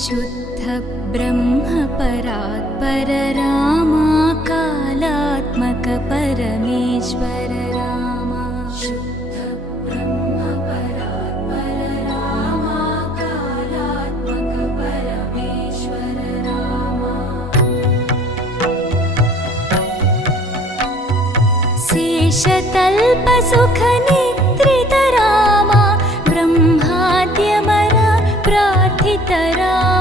शुद्ध ब्रह्म परात्पर रामा कालात्मक परमेश्वर रामा शुद्ध ब्रह्म परात्पर रामा कालात्मक परमेश्वर रामा शेषतल्प सुख निद्रित रामा ब्रह्माद्यमर प्रार्थित रामा